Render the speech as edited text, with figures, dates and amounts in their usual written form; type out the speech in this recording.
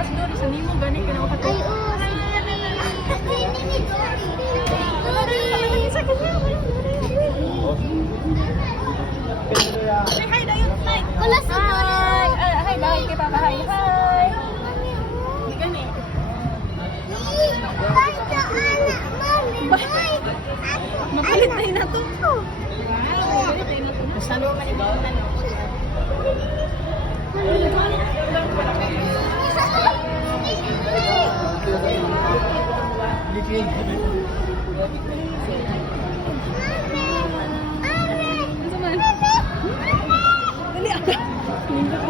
Plus doon sa nimo gani kana upat. Ay, oo. Isa ka niya. Say hi dayon, hi. Wala si Hi. Hi, bahay kay Papa. Hi. Hi. Di gani. Bye sa anak, mami. Bye. Mapalit tayo na to. Saan mo manibawanan? Dali ako.